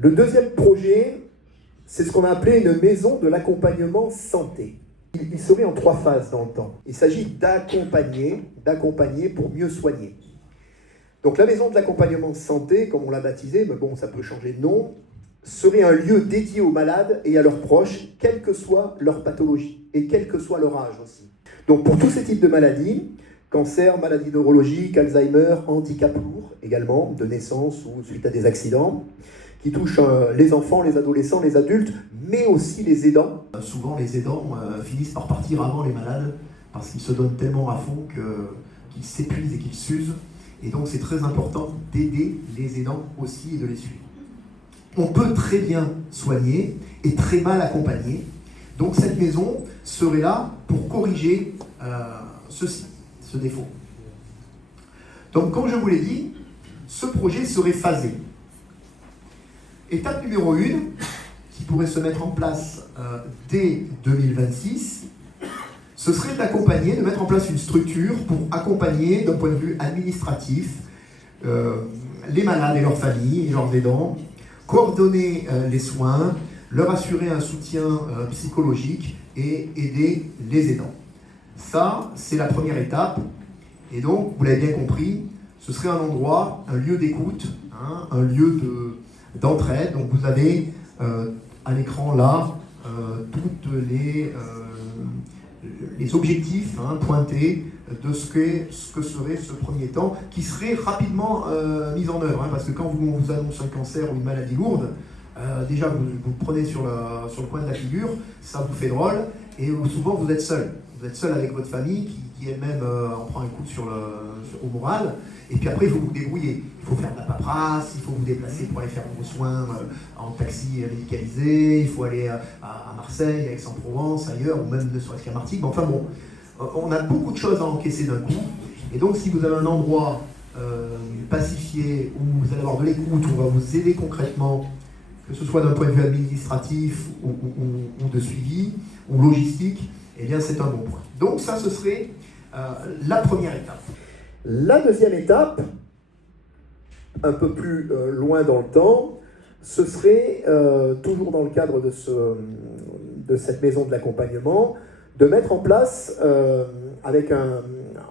Le deuxième projet, c'est ce qu'on a appelé une maison de l'accompagnement santé. Il serait en 3 phases dans le temps. Il s'agit d'accompagner pour mieux soigner. Donc la maison de l'accompagnement santé, comme on l'a baptisée, mais bon, ça peut changer de nom, serait un lieu dédié aux malades et à leurs proches, quelle que soit leur pathologie et quel que soit leur âge aussi. Donc pour tous ces types de maladies, cancer, maladies neurologiques, Alzheimer, handicap lourd également, de naissance ou suite à des accidents, qui touchent les enfants, les adolescents, les adultes, mais aussi les aidants. Souvent les aidants finissent par partir avant les malades parce qu'ils se donnent tellement à fond qu'ils s'épuisent et qu'ils s'usent. Et donc c'est très important d'aider les aidants aussi et de les suivre. On peut très bien soigner et très mal accompagner. Donc cette maison serait là pour corriger ce défaut. Donc comme je vous l'ai dit, ce projet serait phasé. Étape numéro 1, qui pourrait se mettre en place dès 2026, ce serait d'accompagner, de mettre en place une structure pour accompagner d'un point de vue administratif les malades et leurs familles et leurs aidants, coordonner les soins, leur assurer un soutien psychologique et aider les aidants. Ça, c'est la première étape. Et donc, vous l'avez bien compris, ce serait un endroit, un lieu d'écoute, un lieu d'entraide. Donc vous avez à l'écran là toutes les objectifs pointés de ce que serait ce premier temps, qui serait rapidement mis en œuvre, parce que quand on vous annonce un cancer ou une maladie lourde, déjà vous le prenez sur le coin de la figure, ça vous fait drôle, et souvent vous êtes seul. Vous êtes seul avec votre famille qui elle-même en prend un coup au moral. Et puis après, il faut vous débrouiller. Il faut faire de la paperasse, il faut vous déplacer pour aller faire vos soins en taxi médicalisé, il faut aller à Marseille, à Aix-en-Provence, ailleurs, ou même ne serait-ce qu'à Martigues. Mais enfin bon, on a beaucoup de choses à encaisser d'un coup. Et donc, si vous avez un endroit pacifié, où vous allez avoir de l'écoute, où on va vous aider concrètement, que ce soit d'un point de vue administratif ou de suivi, ou logistique, eh bien c'est un bon point. Donc ça, ce serait la première étape. La deuxième étape, un peu plus loin dans le temps, ce serait, toujours dans le cadre de cette maison de l'accompagnement, de mettre en place,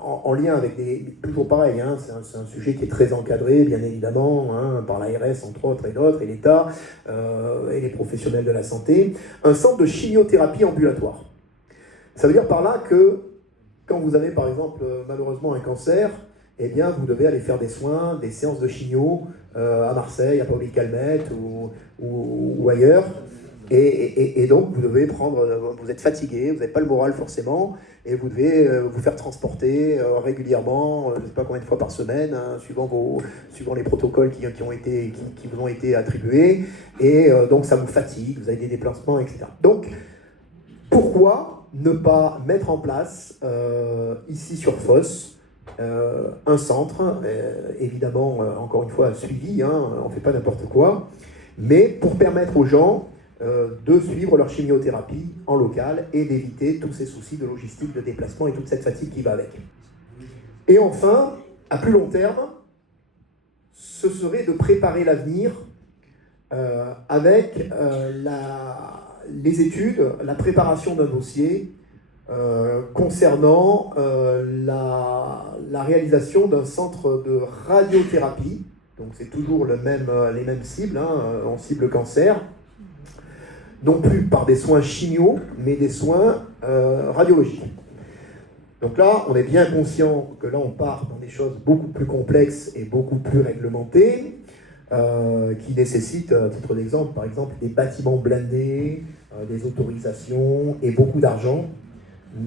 en lien avec toujours pareil, c'est un sujet qui est très encadré, bien évidemment, par l'ARS entre autres et d'autres, et l'État, et les professionnels de la santé, un centre de chimiothérapie ambulatoire. Ça veut dire par là que quand vous avez par exemple malheureusement un cancer, eh bien vous devez aller faire des soins, des séances de chimio à Marseille, à Paoli-Calmette ou ailleurs. Et donc vous devez vous êtes fatigué, vous n'avez pas le moral forcément, et vous devez vous faire transporter régulièrement, je ne sais pas combien de fois par semaine, suivant les protocoles qui vous ont été attribués, et donc ça vous fatigue, vous avez des déplacements, etc. Donc pourquoi ne pas mettre en place, ici sur Fos, un centre, évidemment, encore une fois, suivi, on ne fait pas n'importe quoi, mais pour permettre aux gens de suivre leur chimiothérapie en local et d'éviter tous ces soucis de logistique, de déplacement et toute cette fatigue qui va avec. Et enfin, à plus long terme, ce serait de préparer l'avenir avec les études, la préparation d'un dossier concernant la réalisation d'un centre de radiothérapie. Donc c'est toujours les mêmes cibles, on cible le cancer, non plus par des soins chimio, mais des soins radiologiques. Donc là, on est bien conscient que là on part dans des choses beaucoup plus complexes et beaucoup plus réglementées, qui nécessitent, à titre d'exemple, par exemple, des bâtiments blindés, des autorisations et beaucoup d'argent,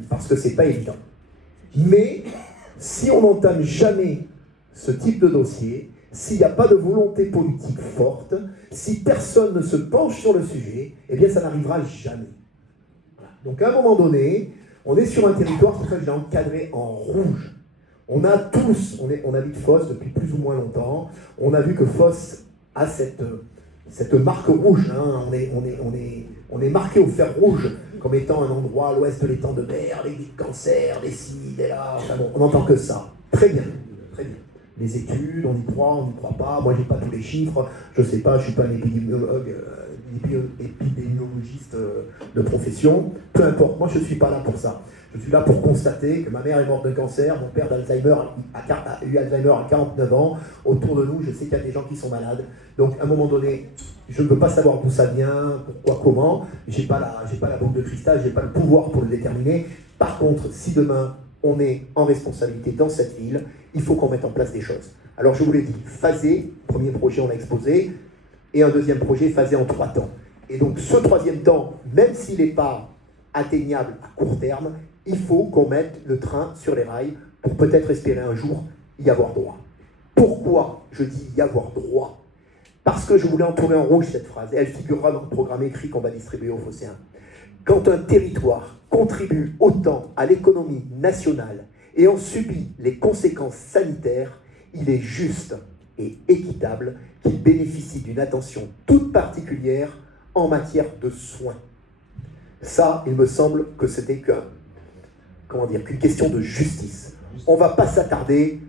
parce que c'est pas évident. Mais si on n'entame jamais ce type de dossier, s'il n'y a pas de volonté politique forte, si personne ne se penche sur le sujet, eh bien ça n'arrivera jamais. Voilà. Donc à un moment donné, on est sur un territoire, c'est pour ça que je l'ai encadré en rouge. On a tous, on habite Fos depuis plus ou moins longtemps, on a vu que Fos a cette marque rouge, on est marqué au fer rouge comme étant un endroit à l'ouest de l'étang de mer, les cancers, les ci, les là, enfin bon, on n'entend que ça. Très bien, très bien. les études, on y croit, on n'y croit pas, moi j'ai pas tous les chiffres, je sais pas, je suis pas un épidémiologiste de profession, peu importe, moi je suis pas là pour ça. Je suis là pour constater que ma mère est morte de cancer, mon père d'Alzheimer a eu Alzheimer à 49 ans, autour de nous je sais qu'il y a des gens qui sont malades, donc à un moment donné, je ne veux pas savoir d'où ça vient, pourquoi, comment, j'ai pas la boule de cristal, j'ai pas le pouvoir pour le déterminer. Par contre, si demain on est en responsabilité dans cette ville, il faut qu'on mette en place des choses. Alors je vous l'ai dit, phasé, premier projet on a exposé, et un deuxième projet phasé en 3 temps. Et donc ce troisième temps, même s'il n'est pas atteignable à court terme, il faut qu'on mette le train sur les rails pour peut-être espérer un jour y avoir droit. Pourquoi je dis y avoir droit? Parce que je voulais entourer en rouge cette phrase, et elle figurera dans le programme écrit qu'on va distribuer aux Phocéens. Quand un territoire contribue autant à l'économie nationale et en subit les conséquences sanitaires, il est juste et équitable qu'il bénéficie d'une attention toute particulière en matière de soins. Ça, il me semble que c'était qu'une question de justice. On ne va pas s'attarder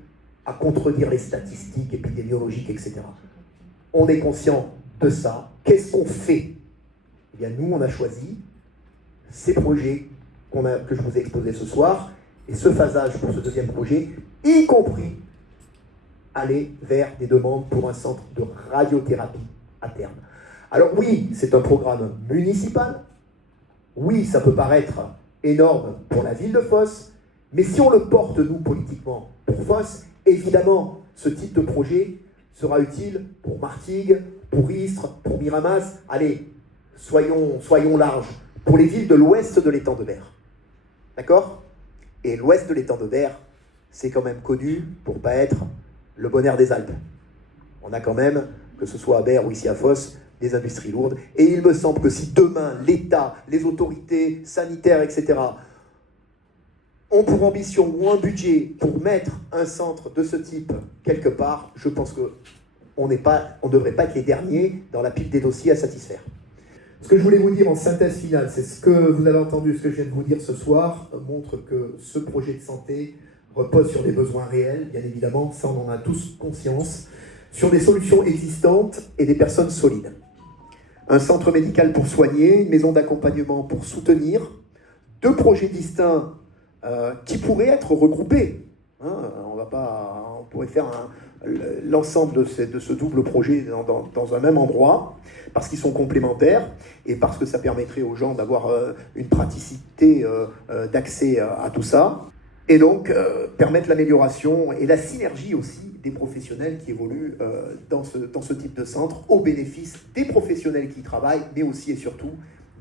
à contredire les statistiques épidémiologiques, etc. On est conscient de ça. Qu'est-ce qu'on fait? Eh bien, nous, on a choisi ces projets que je vous ai exposés ce soir, et ce phasage pour ce deuxième projet, y compris aller vers des demandes pour un centre de radiothérapie à terme. Alors oui, c'est un programme municipal, oui, ça peut paraître énorme pour la ville de Fos, mais si on le porte, nous, politiquement, pour Fos, évidemment, ce type de projet sera utile pour Martigues, pour Istres, pour Miramas. Allez, soyons larges, pour les villes de l'ouest de l'étang de Berre. D'accord? Et l'ouest de l'étang de Berre, c'est quand même connu pour ne pas être le bon air des Alpes. On a quand même, que ce soit à Berre ou ici à Fos, des industries lourdes. Et il me semble que si demain, l'État, les autorités sanitaires, etc., ont pour ambition ou un budget pour mettre un centre de ce type quelque part, je pense qu'on ne devrait pas être les derniers dans la pile des dossiers à satisfaire. Ce que je voulais vous dire en synthèse finale, c'est ce que vous avez entendu, ce que je viens de vous dire ce soir, montre que ce projet de santé repose sur des besoins réels, bien évidemment, ça on en a tous conscience, sur des solutions existantes et des personnes solides. Un centre médical pour soigner, une maison d'accompagnement pour soutenir, 2 projets distincts qui pourraient être regroupés. On pourrait faire l'ensemble de ce double projet dans un même endroit, parce qu'ils sont complémentaires et parce que ça permettrait aux gens d'avoir une praticité d'accès à tout ça, et donc permettre l'amélioration et la synergie aussi des professionnels qui évoluent dans ce type de centre, au bénéfice des professionnels qui y travaillent, mais aussi et surtout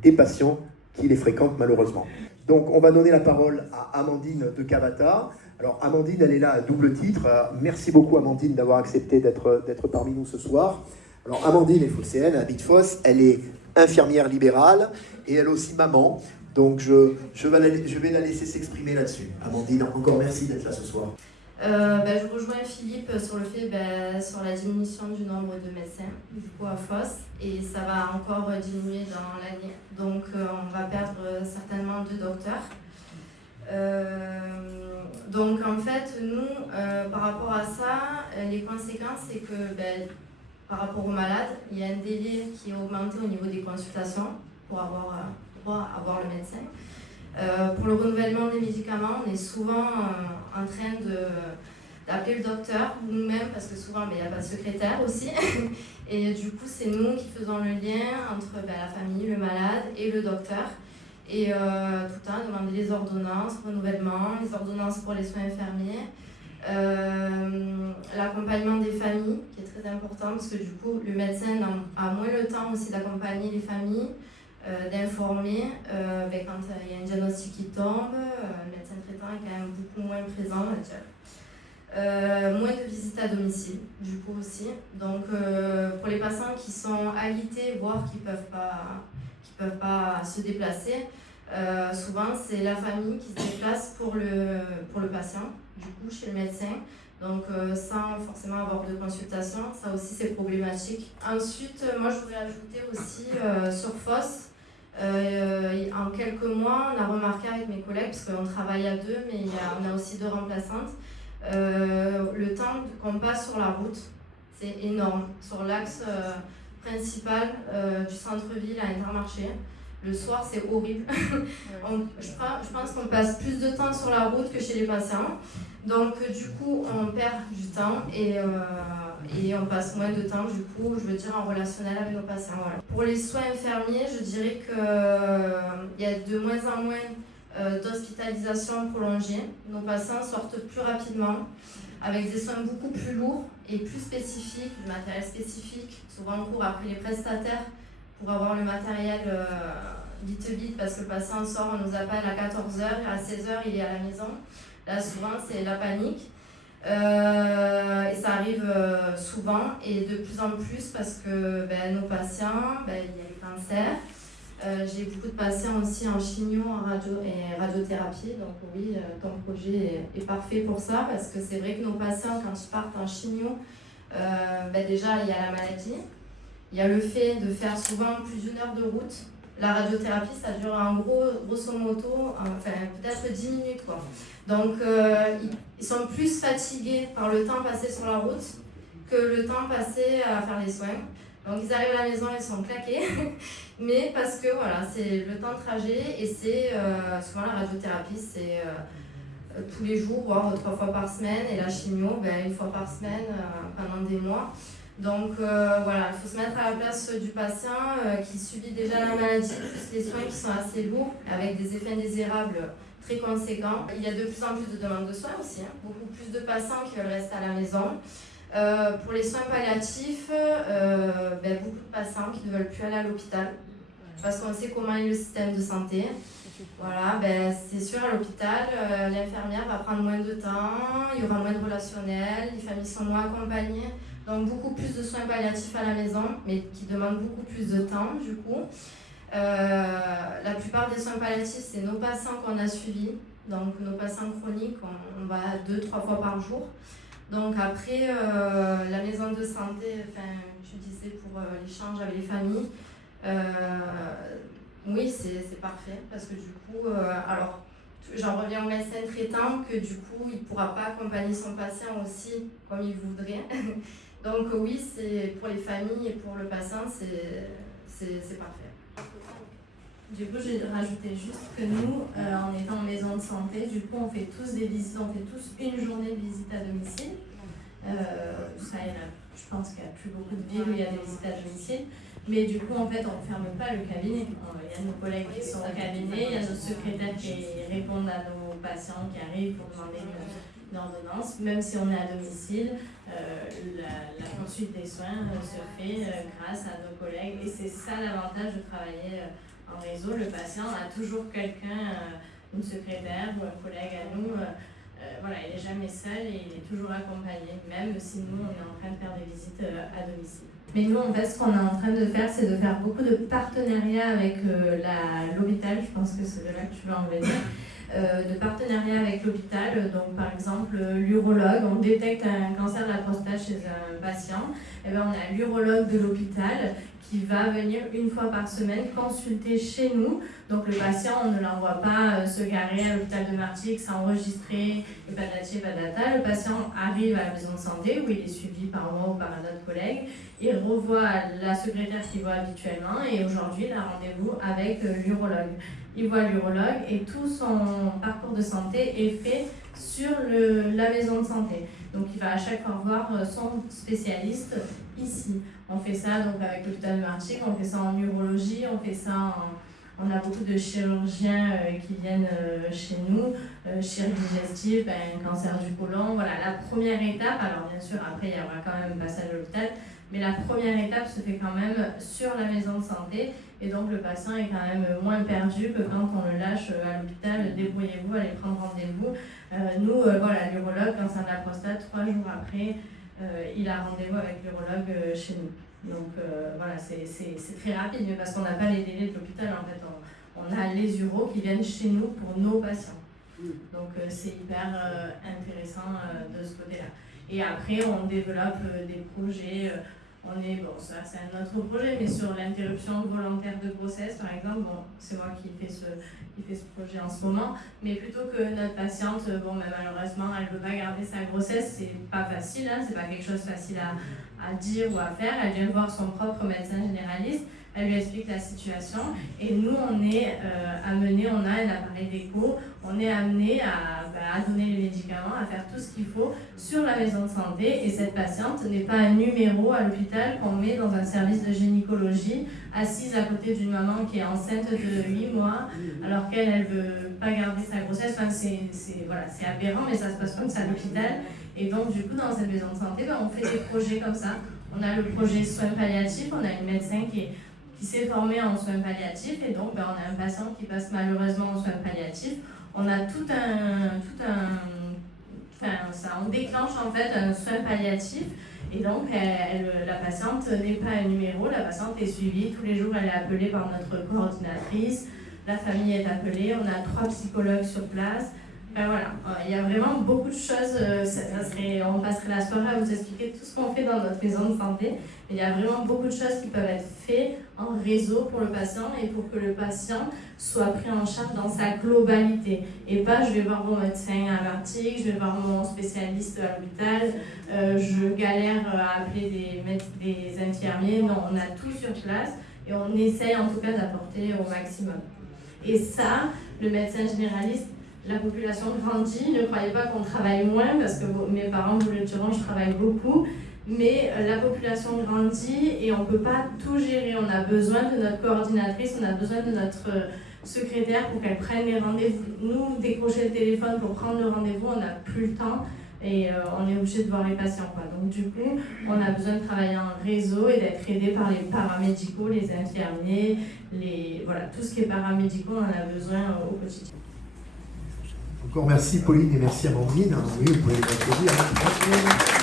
des patients qui les fréquentent malheureusement. Donc on va donner la parole à Amandine de Cavata. Alors Amandine, elle est là à double titre. Merci beaucoup Amandine d'avoir accepté d'être parmi nous ce soir. Alors Amandine est phocéenne, elle habite Fos, elle est infirmière libérale et elle est aussi maman. Donc je vais la laisser s'exprimer là-dessus. Amandine, encore merci d'être là ce soir. Je rejoins Philippe sur le fait, sur la diminution du nombre de médecins du coup à Fos, et ça va encore diminuer dans l'année. Donc on va perdre certainement 2 docteurs. Donc en fait, nous, par rapport à ça, les conséquences, c'est que par rapport aux malades, il y a un délai qui est augmenté au niveau des consultations pour avoir droit à voir le médecin. Pour le renouvellement des médicaments, on est souvent en train d'appeler le docteur nous-mêmes, parce que souvent il n'y a pas de secrétaire aussi. Et du coup, c'est nous qui faisons le lien entre la famille, le malade et le docteur. Et tout le temps, demander les ordonnances, renouvellement, les ordonnances pour les soins infirmiers. L'accompagnement des familles, qui est très important, parce que du coup, le médecin a moins le temps aussi d'accompagner les familles, d'informer quand il y a un diagnostic qui tombe, le médecin traitant est quand même beaucoup moins présent, on va dire. Moins de visites à domicile, du coup aussi. Donc pour les patients qui sont alités, voire qui peuvent pas se déplacer, souvent c'est la famille qui se déplace pour le patient, du coup chez le médecin. Donc sans forcément avoir de consultation, ça aussi c'est problématique. Ensuite, moi je voudrais ajouter aussi sur Fos, en quelques mois, on a remarqué avec mes collègues, parce qu'on travaille à 2, mais on a aussi 2 remplaçantes, Le temps qu'on passe sur la route, c'est énorme. Sur l'axe principal du centre-ville à Intermarché, le soir, c'est horrible. Je pense qu'on passe plus de temps sur la route que chez les patients. Donc, du coup, on perd du temps et on passe moins de temps, du coup, je veux dire, en relationnel avec nos patients. Voilà. Pour les soins infirmiers, je dirais qu'il y a de moins en moins d'hospitalisation prolongée. Nos patients sortent plus rapidement, avec des soins beaucoup plus lourds et plus spécifiques, du matériel spécifique. Souvent, on court après les prestataires pour avoir le matériel vite, parce que le patient sort, on nous appelle à 14h, à 16h, il est à la maison. Là, souvent, c'est la panique. Et ça arrive souvent et de plus en plus parce que nos patients, il y a les cancers. J'ai beaucoup de patients aussi en chimio, en radio et radiothérapie. Donc oui, ton projet est parfait pour ça parce que c'est vrai que nos patients, quand ils partent en chimio, déjà, il y a la maladie. Il y a le fait de faire souvent plus d'une heure de route. La radiothérapie, ça dure en grosso modo, peut-être 10 minutes, quoi. Donc, ils sont plus fatigués par le temps passé sur la route que le temps passé à faire les soins. Donc, ils arrivent à la maison, ils sont claqués. Mais parce que, voilà, c'est le temps de trajet et c'est souvent la radiothérapie, c'est tous les jours, voire 3 fois par semaine. Et la chimio, 1 fois par semaine pendant des mois. Donc il faut se mettre à la place du patient qui subit déjà la maladie, plus les soins qui sont assez lourds, avec des effets indésirables très conséquents. Il y a de plus en plus de demandes de soins aussi, beaucoup plus de patients qui veulent rester à la maison. Pour les soins palliatifs, beaucoup de patients qui ne veulent plus aller à l'hôpital, parce qu'on sait comment est le système de santé. Voilà, c'est sûr, à l'hôpital, l'infirmière va prendre moins de temps, il y aura moins de relationnel, les familles sont moins accompagnées. Donc beaucoup plus de soins palliatifs à la maison, mais qui demandent beaucoup plus de temps du coup. La plupart des soins palliatifs, c'est nos patients qu'on a suivis. Donc nos patients chroniques, on va 2-3 fois par jour. Donc après, la maison de santé, tu disais pour l'échange avec les familles, oui, c'est parfait parce que du coup, j'en reviens au médecin traitant que du coup, il ne pourra pas accompagner son patient aussi comme il voudrait. Donc oui, c'est pour les familles et pour le patient, c'est parfait. Du coup, je vais rajouter juste que nous, en étant en maison de santé, du coup, on fait tous des visites, on fait tous une journée de visite à domicile. Je pense qu'il n'y a plus beaucoup de villes où il y a des visites à domicile. Mais du coup, en fait, on ne ferme pas le cabinet. Il y a nos collègues qui sont au cabinet, il y a nos secrétaires qui répondent à nos patients qui arrivent pour demander une ordonnance. Même si on est à domicile, la poursuite des soins se fait grâce à nos collègues. Et c'est ça l'avantage de travailler en réseau. Le patient a toujours quelqu'un, une secrétaire ou un collègue à nous. Il n'est jamais seul et il est toujours accompagné, même si nous, on est en train de faire des visites à domicile. Mais nous, en fait, ce qu'on est en train de faire, c'est de faire beaucoup de partenariats avec l'hôpital. Je pense que c'est de là que tu veux en venir. De partenariat avec l'hôpital. Donc, par exemple, l'urologue, on détecte un cancer de la prostate chez un patient. On a l'urologue de l'hôpital qui va venir 1 fois par semaine consulter chez nous. Donc, le patient, on ne l'envoie pas se garer à l'hôpital de Martigues, s'enregistrer, et patati et patata. Le patient arrive à la maison de santé où il est suivi par moi ou par un autre collègue. Il revoit la secrétaire qu'il voit habituellement et aujourd'hui, il a rendez-vous avec l'urologue. Il voit l'urologue et tout son parcours de santé est fait sur la maison de santé. Donc il va à chaque fois voir son spécialiste ici. On fait ça donc avec l'hôpital de Martigues, on fait ça en urologie, on fait ça on a beaucoup de chirurgiens qui viennent chez nous, chirurgie digestive, cancer du côlon. Voilà, la première étape, alors bien sûr après il y aura quand même un passage à l'hôpital, mais la première étape se fait quand même sur la maison de santé et donc le patient est quand même moins perdu que quand on le lâche à l'hôpital, débrouillez-vous, allez prendre rendez-vous. Nous, l'urologue, cancer de la prostate, 3 jours après, il a rendez-vous avec l'urologue chez nous. Donc c'est très rapide, mais parce qu'on n'a pas les délais de l'hôpital, en fait, on a les uros qui viennent chez nous pour nos patients. Donc c'est hyper intéressant de ce côté-là. Et après, on développe des projets bon, ça c'est un autre projet, mais sur l'interruption volontaire de grossesse, par exemple, bon, c'est moi qui fais ce projet en ce moment, mais plutôt que notre patiente, bon, ben, malheureusement, elle ne veut pas garder sa grossesse, c'est pas facile, hein, c'est pas quelque chose de facile à dire ou à faire. Elle vient voir son propre médecin généraliste, elle lui explique la situation, et nous, on est amené, on a un appareil d'écho, on est amené à donner les médicaments, à faire tout ce qu'il faut sur la maison de santé, et cette patiente n'est pas un numéro à l'hôpital qu'on met dans un service de gynécologie, assise à côté d'une maman qui est enceinte de 8 mois, alors qu'elle ne veut pas garder sa grossesse. Enfin, c'est aberrant, mais ça se passe comme ça à l'hôpital. Et donc, du coup, dans cette maison de santé, on fait des projets comme ça. On a le projet soins palliatifs, on a une médecin qui s'est formée en soins palliatifs, et donc on a un patient qui passe malheureusement en soins palliatifs. On a on déclenche en fait un soin palliatif, et donc la patiente n'est pas un numéro, la patiente est suivie, tous les jours elle est appelée par notre coordinatrice, la famille est appelée, on a 3 psychologues sur place. Voilà, il y a vraiment beaucoup de choses, on passerait la soirée à vous expliquer tout ce qu'on fait dans notre maison de santé, mais il y a vraiment beaucoup de choses qui peuvent être faites en réseau pour le patient et pour que le patient soit pris en charge dans sa globalité. Et pas je vais voir mon médecin à Martigues, je vais voir mon spécialiste à l'hôpital, je galère à appeler des infirmiers. Non, on a tout sur place et on essaye en tout cas d'apporter au maximum. Et ça, le médecin généraliste, la population grandit, ne croyez pas qu'on travaille moins, parce que mes parents vous le diront, je travaille beaucoup, mais la population grandit et on ne peut pas tout gérer. On a besoin de notre coordinatrice, on a besoin de notre secrétaire pour qu'elle prenne les rendez-vous. Nous, décrocher le téléphone pour prendre le rendez-vous, on n'a plus le temps et on est obligé de voir les patients, quoi. Donc du coup, on a besoin de travailler en réseau et d'être aidé par les paramédicaux, les infirmiers, voilà, tout ce qui est paramédicaux, on en a besoin au quotidien. Encore merci Pauline et merci Amandine. Oui, vous pouvez les applaudir.